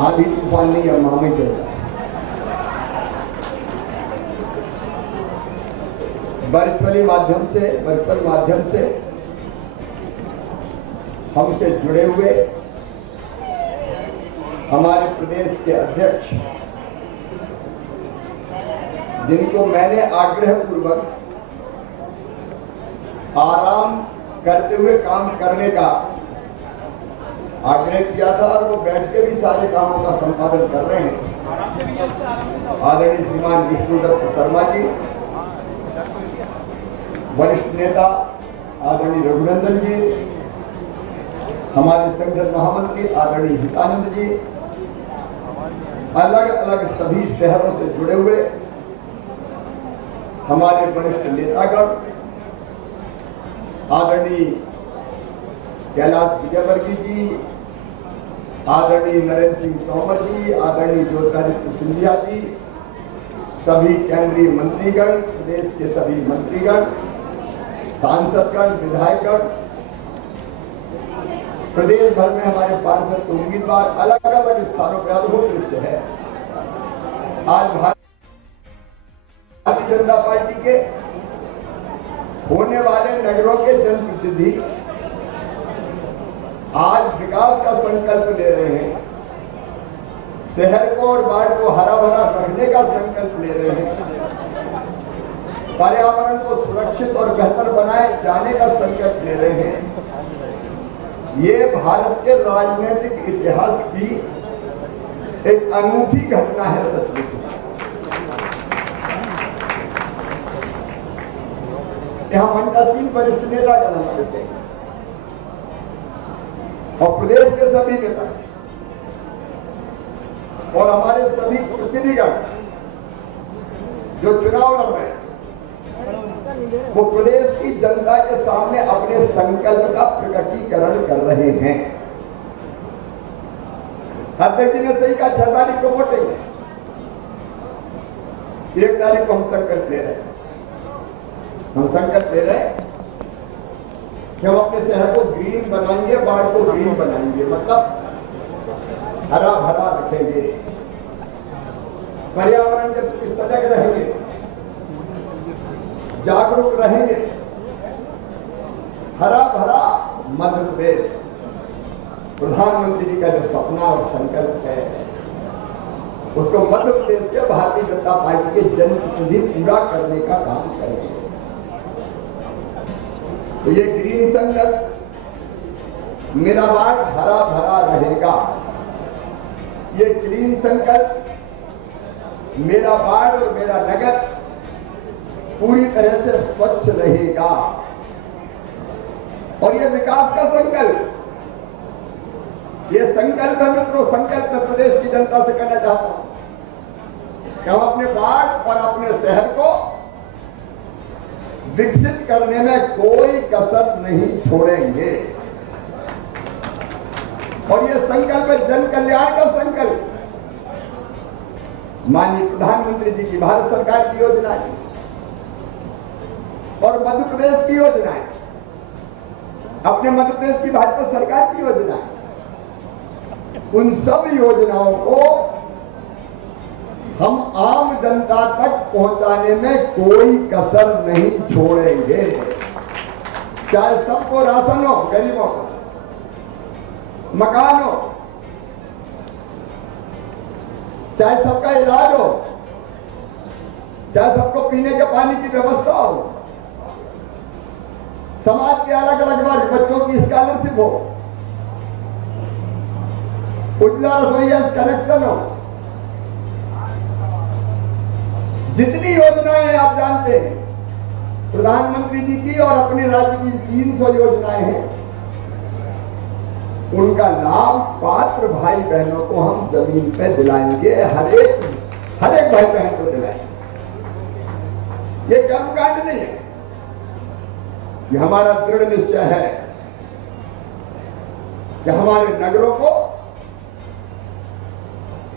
आंधी तूफान नहीं, अब मामे चलता है। वर्चुअल माध्यम से हमसे जुड़े हुए हमारे प्रदेश के अध्यक्ष, जिनको मैंने आग्रहपूर्वक आराम करते हुए काम करने का आग्रह किया था और वो बैठ के भी सारे कामों का संपादन कर रहे हैं, आदरणीय श्रीमान विष्णुदत्त शर्मा जी, वरिष्ठ नेता आदरणीय रघुनंदन जी, हमारे संगठन महामंत्री आदरणीय हितानंद जी, अलग अलग सभी शहरों से जुड़े हुए हमारे वरिष्ठ नेतागण, आदरणीय कैलाश विजयवर्गीय जी, आदरणीय नरेंद्र सिंह तोमर जी, आदरणीय ज्योतिरादित्य सिंधिया जी, सभी केंद्रीय मंत्रीगण, प्रदेश के सभी मंत्रीगण, सांसदगण, विधायकगण, प्रदेश भर में हमारे पार्षद उम्मीदवार, अलग अलग स्थानों पर अद्भुत दृश्य है। आज भारतीय जनता पार्टी के होने वाले नगरों के जनप्रतिनिधि आज विकास का संकल्प ले रहे हैं, शहर को और बाढ़ को हरा भरा रखने का संकल्प ले रहे हैं, पर्यावरण को सुरक्षित और बेहतर बनाए जाने का संकल्प ले रहे हैं। ये भारत के राजनीतिक इतिहास की एक अनूठी घटना है। सचमुच यहाँ मंचासीन वरिष्ठ नेता का नाम लेते हैं और प्रदेश के सभी नेता और हमारे सभी प्रतिनिधिगण जो चुनाव लड़ रहे हैं, वो प्रदेश की जनता के सामने अपने संकल्प का प्रकटीकरण कर रहे हैं। अध्यक्ष जी ने सही कहा, 6 तारीख को वोटिंग है, 1 तारीख को हम संकल्प ले रहे हैं। हम संकल्प ले रहे हैं कि हम अपने शहर को ग्रीन बनाएंगे, बाढ़ को ग्रीन बनाएंगे, मतलब हरा भरा रखेंगे, पर्यावरण के प्रति सजग रहेंगे, जागरूक रहेंगे। हरा भरा मध्य प्रदेश प्रधानमंत्री जी का जो सपना और संकल्प है, उसको मध्य प्रदेश के भारतीय जनता पार्टी के जनप्रतिनिधि पूरा करने का काम करेंगे। तो ये ग्रीन संकल्प, मेरा वार्ड हरा भरा रहेगा, ये ग्रीन संकल्प, मेरा वार्ड और मेरा नगर पूरी तरह से स्वच्छ रहेगा। और ये विकास का संकल्प, ये संकल्प है मित्रों, संकल्प मैं प्रदेश की जनता से कहना चाहता हूं कि हम अपने वार्ड और अपने शहर को विकसित करने में कोई कसर नहीं छोड़ेंगे। और ये संकल्प है जन कल्याण का संकल्प। माननीय प्रधानमंत्री जी की भारत सरकार की योजना है और मध्य प्रदेश की योजना है, अपने मध्य प्रदेश की भाजपा सरकार की योजना है। उन सब योजनाओं को हम आम जनता तक पहुंचाने में कोई कसर नहीं छोड़ेंगे। चाहे सबको राशन हो, गरीबों को मकान हो, चाहे सबका इलाज हो, चाहे सबको पीने के पानी की व्यवस्था हो, समाज के अलग अलग वर्ग, बच्चों की स्कॉलरशिप हो, उज्ज्वला रसोई गैस कनेक्शन हो, जितनी योजनाएं हैं आप जानते हैं, प्रधानमंत्री जी की और अपने राज्य की 300 योजनाएं हैं, उनका लाभ पात्र भाई बहनों को हम जमीन पे दिलाएंगे, हर एक भाई बहन को दिलाएंगे। ये कर्मकांड नहीं है, ये हमारा दृढ़ निश्चय है कि हमारे नगरों को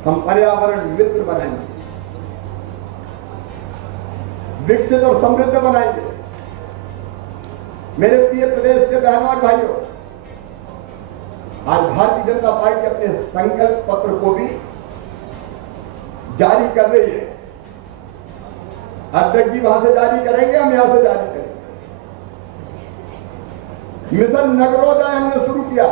हम पर्यावरण मित्र बनाएंगे, विकसित और समृद्ध बनाएंगे। मेरे प्रिय प्रदेश के बहनों और भाइयों, आज भारतीय जनता पार्टी अपने संकल्प पत्र को भी जारी कर रही है। अध्यक्ष जी वहां से जारी करेंगे, हम यहां से जारी करेंगे। मिशन नगरोदय हमने शुरू किया।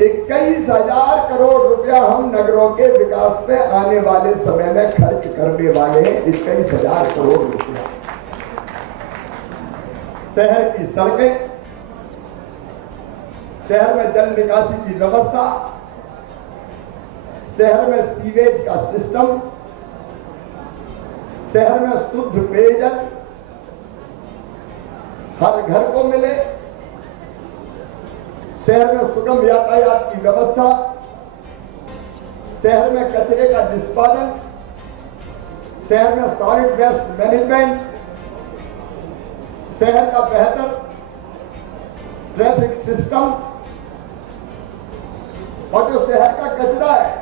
21,000 करोड़ रुपया हम नगरों के विकास पे आने वाले समय में खर्च करने वाले हैं। 21,000 करोड़ रुपया। शहर की सड़कें, शहर में जल निकासी की व्यवस्था, शहर में सीवेज का सिस्टम, शहर में शुद्ध पेयजल हर घर को मिले, शहर में सुगम यातायात की व्यवस्था, शहर में कचरे का निष्पादन, शहर में सॉलिड वेस्ट मैनेजमेंट, शहर का बेहतर ट्रैफिक सिस्टम, और जो शहर का कचरा है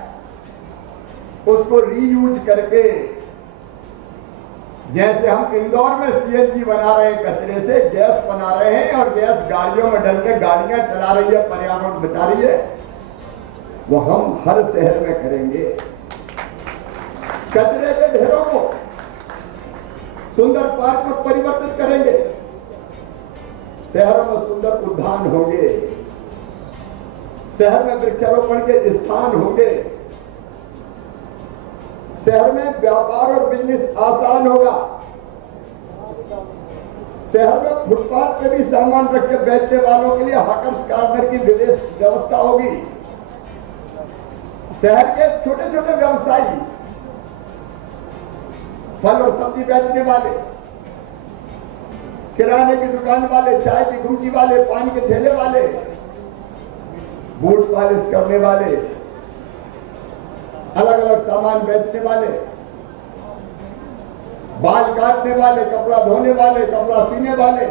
उसको रीयूज करके, जैसे हम इंदौर में सीएनजी बना रहे हैं, कचरे से गैस बना रहे हैं और गैस गाड़ियों में डल के गाड़ियां चला रही है, पर्यावरण बचा रही है, वो हम हर शहर में करेंगे। कचरे के ढेरों को सुंदर पार्क में परिवर्तित करेंगे, शहरों में सुंदर उद्यान होंगे, शहर में वृक्षारोपण के स्थान होंगे, शहर में व्यापार और बिजनेस आसान होगा, शहर में फुटपाथ पे भी सामान रख के बेचने वालों के लिए हॉकर्स कॉर्नर की व्यवस्था होगी। शहर के छोटे छोटे व्यवसायी, फल और सब्जी बेचने वाले, किराने की दुकान वाले, चाय की गुमटी वाले, पान के ठेले वाले, बूट पॉलिश करने वाले, अलग अलग सामान बेचने वाले, बाल काटने वाले, कपड़ा धोने वाले, कपड़ा सीने वाले,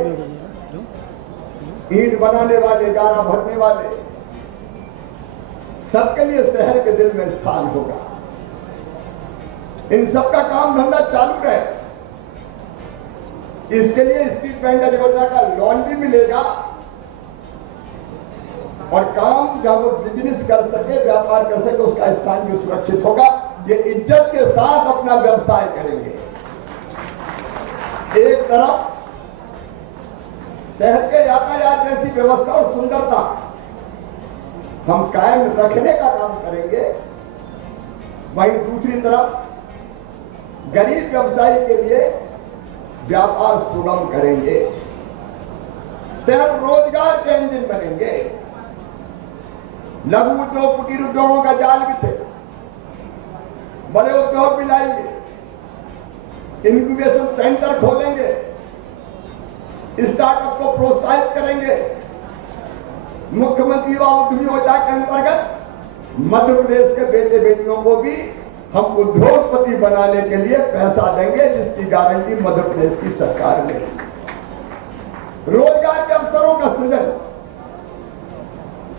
ईंट बनाने वाले, गारा भरने वाले, सबके लिए शहर के दिल में स्थान होगा। इन सबका काम धंधा चालू रहे, इसके लिए स्ट्रीट वेंडर योजना का लोन भी मिलेगा और काम जब वो बिजनेस कर सके, व्यापार कर सके, उसका स्थान भी सुरक्षित होगा। ये इज्जत के साथ अपना व्यवसाय करेंगे। एक तरफ शहर के यातायात जैसी व्यवस्था और सुंदरता हम कायम रखने का काम करेंगे, वहीं दूसरी तरफ गरीब व्यवसायी के लिए व्यापार सुगम करेंगे। शहर रोजगार के इंजन बनेंगे। लघु उद्योग, कुटीर उद्योगों का जाल बिछे, बड़े उद्योग भी लाएंगे, इंक्यूबेशन सेंटर खोलेंगे, स्टार्टअप को प्रोत्साहित करेंगे। मुख्यमंत्री युवा उद्यमी योजना के अंतर्गत मध्य प्रदेश के बेटे बेटियों को भी हम उद्योगपति बनाने के लिए पैसा देंगे, जिसकी गारंटी मध्य प्रदेश की सरकार ने। रोजगार के अवसरों का सृजन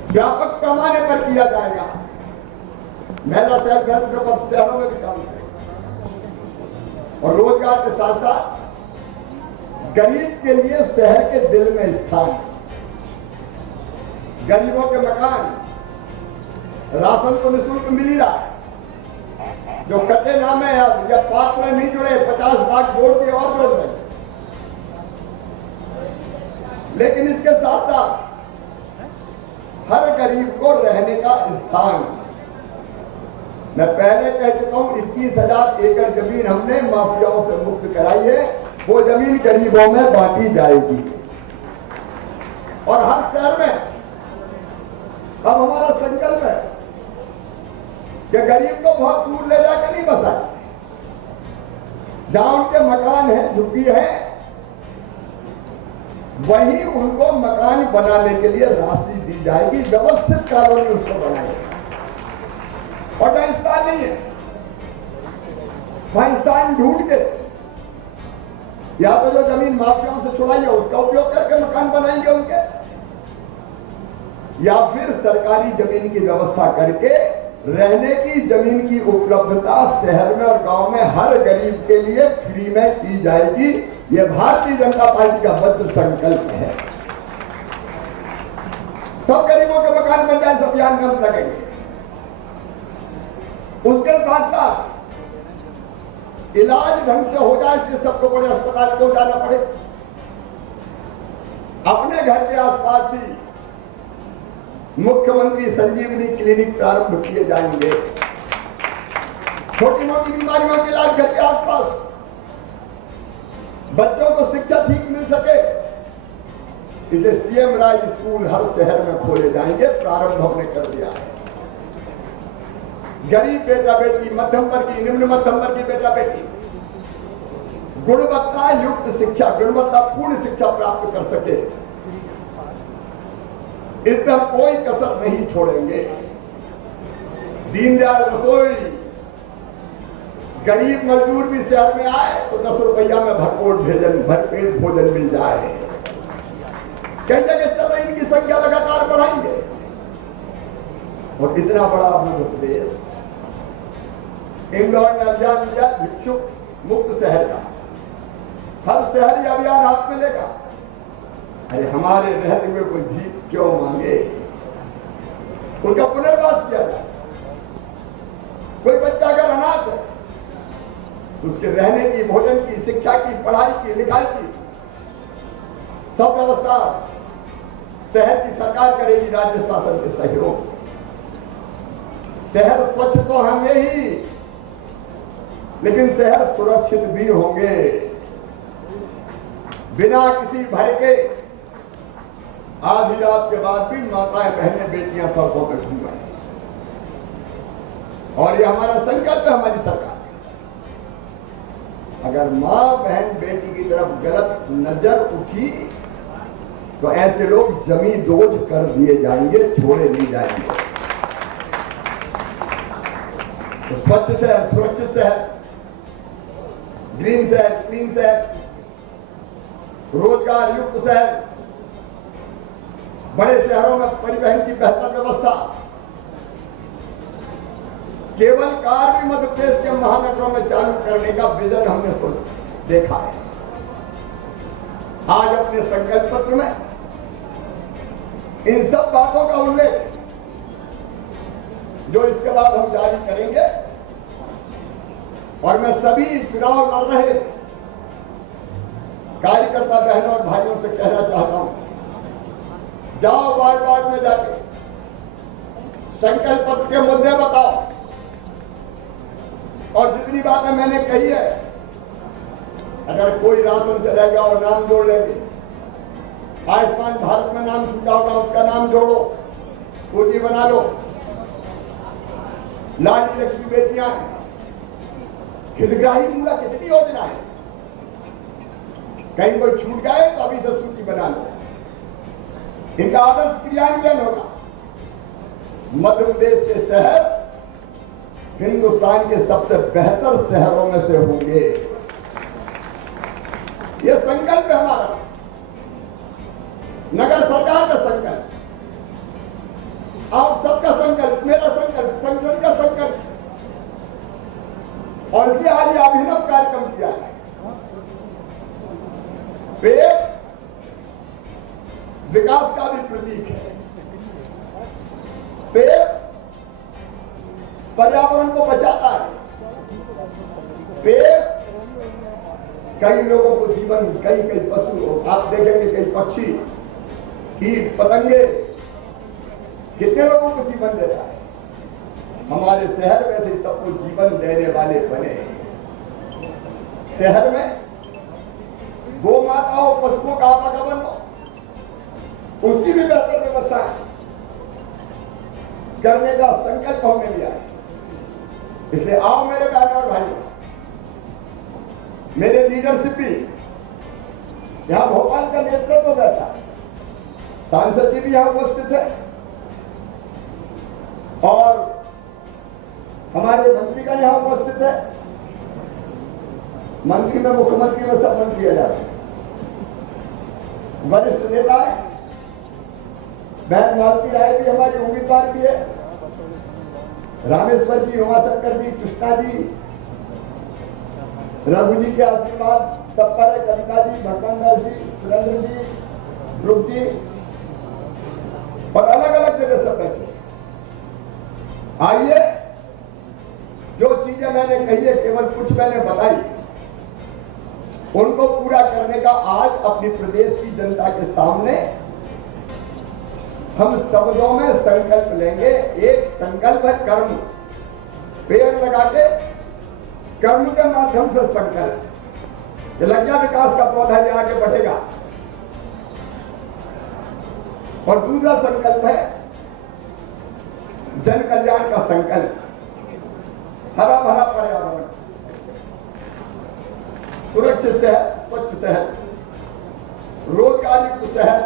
व्यापक पैमाने पर किया जाएगा। महिला सेल्फ हेल्प ग्रुप अब शहरों में भी काम करेगा और रोजगार के साथ साथ गरीब के लिए शहर के दिल में स्थान, गरीबों के मकान, राशन तो निःशुल्क मिल ही रहा है। जो कच्चे नाम है या पात्र नहीं जुड़े, 50 लाख जोड़ दिए और जोड़ देंगे। लेकिन इसके साथ साथ हर गरीब को रहने का स्थान, मैं पहले कह चुका हूं, 21,000 एकड़ जमीन हमने माफियाओं से मुक्त कराई है। वो जमीन गरीबों में बांटी जाएगी और हर शहर में अब हमारा संकल्प है कि गरीब को बहुत दूर ले जाकर नहीं बसाए। जहां उनके मकान है, झुग्गी है, वहीं उनको मकान बनाने के लिए राशि दी जाएगी। व्यवस्थित कॉलोनी उसको बनाएगी और पाकिस्तान नहीं है। पाकिस्तान ढूंढ के या तो जो जमीन माफियाओं से छुड़ाई है उसका उपयोग करके मकान बनाएंगे उनके, या फिर सरकारी जमीन की व्यवस्था करके रहने की जमीन की उपलब्धता शहर में और गांव में हर गरीब के लिए फ्री में की जाएगी। यह भारतीय जनता पार्टी का बद्ध संकल्प है। सब गरीबों के मकान बन जाए, सब अभियान में हम लगेंगे। उसके साथ साथ इलाज ढंग से हो जाए, इसलिए सब लोगों ने अस्पताल क्यों जाना पड़े। अपने घर के आसपास ही मुख्यमंत्री संजीवनी क्लिनिक प्रारंभ किए जाएंगे। छोटी मोटी बीमारियों के इलाज घर के आसपास, बच्चों को शिक्षा ठीक मिल सके, इसलिए सीएम राज स्कूल हर शहर में खोले जाएंगे। प्रारंभ हमने कर दिया है। गरीब बेटा बेटी, मध्यम वर्गीय, निम्न मध्यम वर्गीय बेटा बेटी गुणवत्ता युक्त शिक्षा, गुणवत्तापूर्ण शिक्षा प्राप्त कर सके, इसमें हम कोई कसर नहीं छोड़ेंगे। दीनदयाल रसोई, गरीब मजदूर भी शहर में आए तो 10 रुपया में भरपेट भोजन मिल जाए। कई जगह चल रही, इनकी संख्या लगातार बढ़ाएंगे। और इतना बड़ा मध्य प्रदेश, इंदौर ने अभियान लिया भिक्षुक मुक्त शहर का, हर शहरी अभियान हाथ में लेगा। अरे हमारे रहते हुए कोई भीख क्यों मांगे, उनका पुनर्वास किया जाए। कोई बच्चा अगर अनाथ है, उसके रहने की, भोजन की, शिक्षा की, पढ़ाई की, लिखाई की सब व्यवस्था शहर की सरकार करेगी, राज्य शासन के सहयोग। शहर स्वच्छ तो होंगे ही, लेकिन शहर सुरक्षित भी होंगे। बिना किसी भय के आधी रात के बाद भी माताएं, बहनें, बेटियां सड़कों पर घूमें। और ये हमारा संकल्प है, हमारी सरकार। अगर मां, बहन, बेटी की तरफ गलत नजर उठी तो ऐसे लोग जमी दोज कर दिए जाएंगे, छोड़े नहीं जाएंगे। तो स्वच्छ शहर, सुरक्षित शहर, ग्रीन शहर, क्लीन शहर, रोजगार युक्त शहर, बड़े शहरों में परिवहन की बेहतर व्यवस्था। केवल कार भी मध्य प्रदेश के महानगरों में चालू करने का विजन हमने देखा है। आज अपने संकल्प पत्र में इन सब बातों का उल्लेख जो इसके बाद हम जारी करेंगे, और मैं सभी चुनाव लड़ रहे कार्यकर्ता बहनों और भाइयों से कहना चाहता हूं, जाओ वार्ड वार्ड में जाके संकल्प पत्र के मुद्दे बताओ। और जितनी बातें मैंने कही है, अगर कोई राशन से रह गया और नाम जोड़ लेंगे, आयुष्मान भारत में नाम छूटा होगा, उसका नाम जोड़ो, पूंजी बना लो। लाडली लक्ष्मी बेटियां, हितग्राही मूला कितनी योजना है, कहीं कोई छूट गए तो अभी से सूची बना लो। इनका आदर्श क्रियान्वयन होगा। मध्य प्रदेश के शहर हिंदुस्तान के सबसे बेहतर शहरों में से होंगे। यह संकल्प है हमारा, नगर सरकार का संकल्प, आप सबका संकल्प, मेरा संकल्प, संगठन का संकल्प। और ये आज अभिनव कार्यक्रम किया है। पेड़ विकास का भी प्रतीक है। पेड़ पर्यावरण को बचाता है। पेड़ कई लोगों को जीवन, कई पशु, आप देखेंगे कई पक्षी, कीट पतंगे, कितने लोगों को जीवन देता है। हमारे शहर में से सबको जीवन देने वाले बने। शहर में गौ माताओं, पशुओं का आवागमन हो, उसकी भी बेहतर व्यवस्था करने का संकल्प हमने लिया है। इसलिए आओ मेरे बहनों और भाइयों, मेरे लीडरशिप भी यहां भोपाल का नेतृत्व बैठा है, सांसद जी भी यहां उपस्थित है, और हमारे मंत्री का यहां उपस्थित है। मंत्री में, मुख्यमंत्री में सब मंत्री आ जाते हैं। वरिष्ठ नेता है, बहन मालती राय भी हमारी उम्मीदवार भी है, रामेश्वर जी, उमाशंकर जी, कृष्णा जी, रघु जी के आशीर्वाद सब पर है, कविता जी, भटकंदर जी, सुरेंद्र जी, ध्रुव जी, और अलग अलग जगह सब बैठे। आइए, जो चीजें मैंने कही है, केवल कुछ मैंने बताई, उनको पूरा करने का आज अपनी प्रदेश की जनता के सामने हम शब्दों में संकल्प लेंगे। एक संकल्प है कर्म, पेड़ लगा के कर्म के माध्यम से संकल्प, ये लग गया विकास का पौधा, ये आगे बढ़ेगा। और दूसरा संकल्प है जन कल्याण का संकल्प, हरा भरा पर्यावरण, सुरक्षित शहर, स्वच्छ शहर, रोजगार युक्त शहर,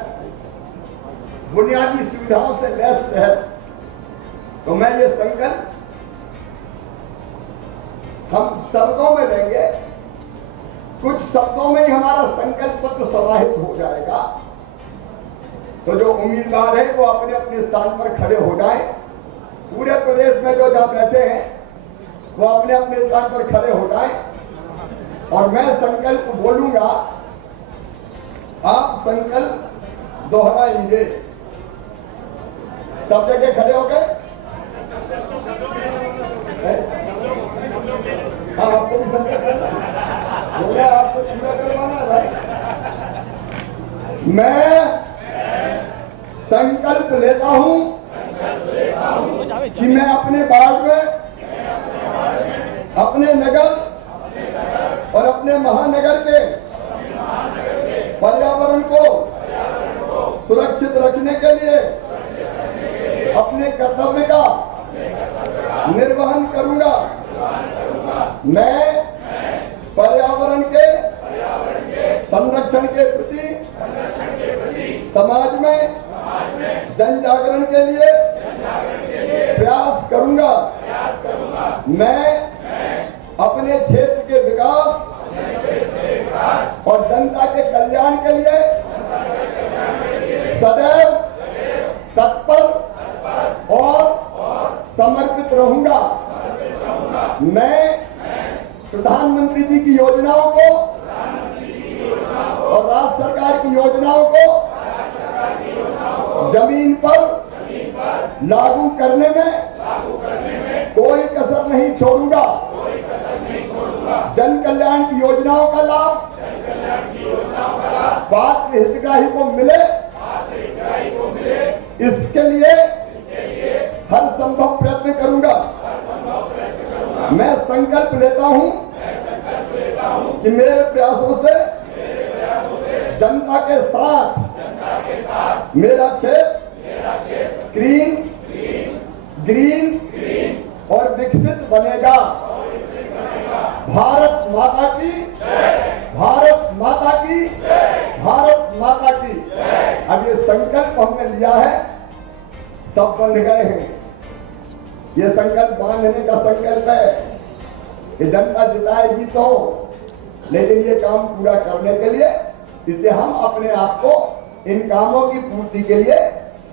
बुनियादी सुविधाओं से लैस शहर। तो मैं ये संकल्प हम शब्दों में लेंगे, कुछ शब्दों में ही हमारा संकल्प पत्र समाहित हो जाएगा। तो जो उम्मीदवार है वो अपने अपने स्थान पर खड़े हो जाएं। पूरे प्रदेश में जो जहां बैठे हैं वो अपने अपने स्थान पर खड़े हो जाएं और मैं संकल्प बोलूंगा, आप संकल्प दोहराएंगे। सब जगह खड़े हो गए? हाँ, आपको भी संकल्प बोला, आपको पूरा करवाना है भाई। मैं संकल्प लेता हूं कि मैं अपने वार्ड में, अपने नगर और अपने महानगर के पर्यावरण को सुरक्षित रखने के लिए अपने कर्तव्य का निर्वहन करूंगा। मैं पर्यावरण के संरक्षण के प्रति समाज में जन जागरण के लिए प्रयास करूंगा। मैं अपने क्षेत्र के विकास और जनता के कल्याण के लिए सदैव तत्पर और समर्पित रहूंगा। मैं प्रधानमंत्री जी की योजनाओं को और राज्य सरकार की योजनाओं को जमीन पर लागू करने में कोई कसर नहीं छोड़ूंगा। जन कल्याण की योजनाओं का लाभ पात्र हितग्राही को मिले, इसके लिए हर संभव प्रयत्न करूंगा। मैं संकल्प लेता हूं कि मेरे प्रयासों से जनता के साथ मेरा क्षेत्र ग्रीन और विकसित बनेगा। भारत माता की, भारत माता की, भारत माता की। अब ये संकल्प हमने लिया है, सब बंध गए हैं। ये संकल्प बांधने का संकल्प है कि जनता जिताएगी तो, लेकिन ये काम पूरा करने के लिए इसलिए हम अपने आप को इन कामों की पूर्ति के लिए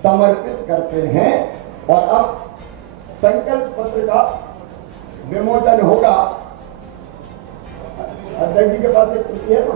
समर्पित करते हैं। और अब संकल्प पत्र का विमोचन होगा। अध्यक्ष जी के पास एक कुर्सी है ना।